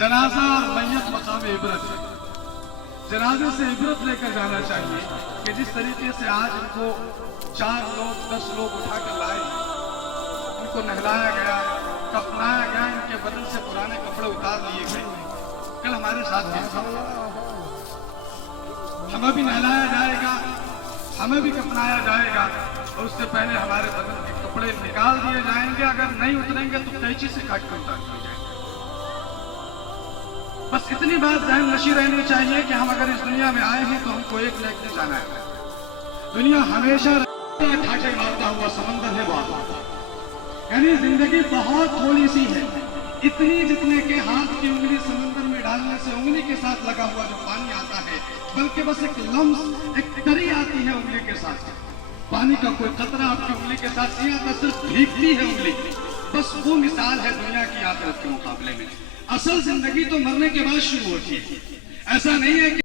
जनाजा और मैयत मकाम इबरत है। जनाजे से इबरत लेकर जाना चाहिए कि जिस तरीके से आज इनको 4 लोग 10 लोग उठा कर लाए, उनको नहलाया गया, कफनाया गया, इनके बदन से पुराने कपड़े उतार लिए गए। कल हमारे साथ भी हमें भी नहलाया जाएगा, हमें भी कफनाया जाएगा, और उससे पहले हमारे बदन के कपड़े निकाल दिए जाएंगे। अगर नहीं उतरेंगे तो कैंची से काट कर उतार दिए जाएंगे। बस इतनी बात ज़हन नशी रहनी चाहिए कि हम अगर इस दुनिया में आए हैं तो हमको एक लेकर जाना है। दुनिया हमेशा ठाठे मारता हुआ समंदर है बात, यानी जिंदगी बहुत थोड़ी सी है, इतनी जितने के हाथ की उंगली समंदर में डालने से उंगली के साथ लगा हुआ जो पानी आता है, बल्कि बस एक लम्स, एक तरी आती है उंगली के साथ। पानी का कोई कतरा आपकी उंगली के साथ नहीं आता, सिर्फ भीगती है उंगली। बस वो मिसाल है दुनिया की आखिरत के मुकाबले में। असल जिंदगी तो मरने के बाद शुरू होती है। ऐसा नहीं है कि